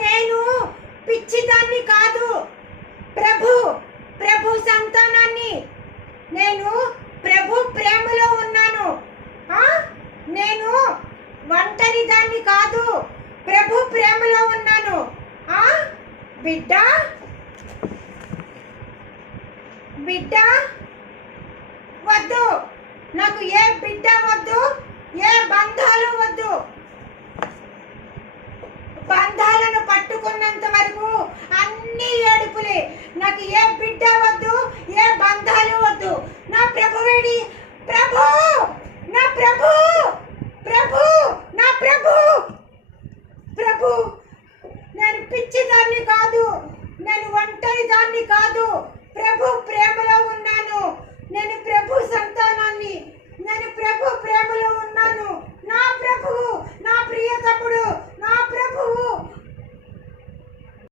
నేను పిచ్చిదాన్ని కాదు, ప్రభు ప్రభు సంతానాన్ని. నేను ప్రభు ప్రేమలో ఉన్నాను. నేను ఒంటరి దాన్ని కాదు, ప్రభు ప్రేమలో ఉన్నాను. బిడ్డ బిడ్డ వద్దు, నాకు ఏ బిడ్డ వద్దు, ఏ బంధాలు వద్దు. బంధాలను పట్టుకున్నంత వరకు అన్ని ఏడుపులే. నాకు ఏ బిడ్డ వద్దు, ఏ బంధాలు వద్దు. నా ప్రభువేడి, ప్రభు, నా ప్రభు, ప్రభు, నా ప్రభు, ప్రభు. నేను పిచ్చిదాన్ని కాదు, నేను ఒంటరి దాన్ని కాదు, ప్రభు ప్రేమలో ఉన్నాను. నేను ప్రభు సంతానాన్ని, నేను ప్రభు ప్రేమలో ఉన్నాను. నా ప్రభువు, నా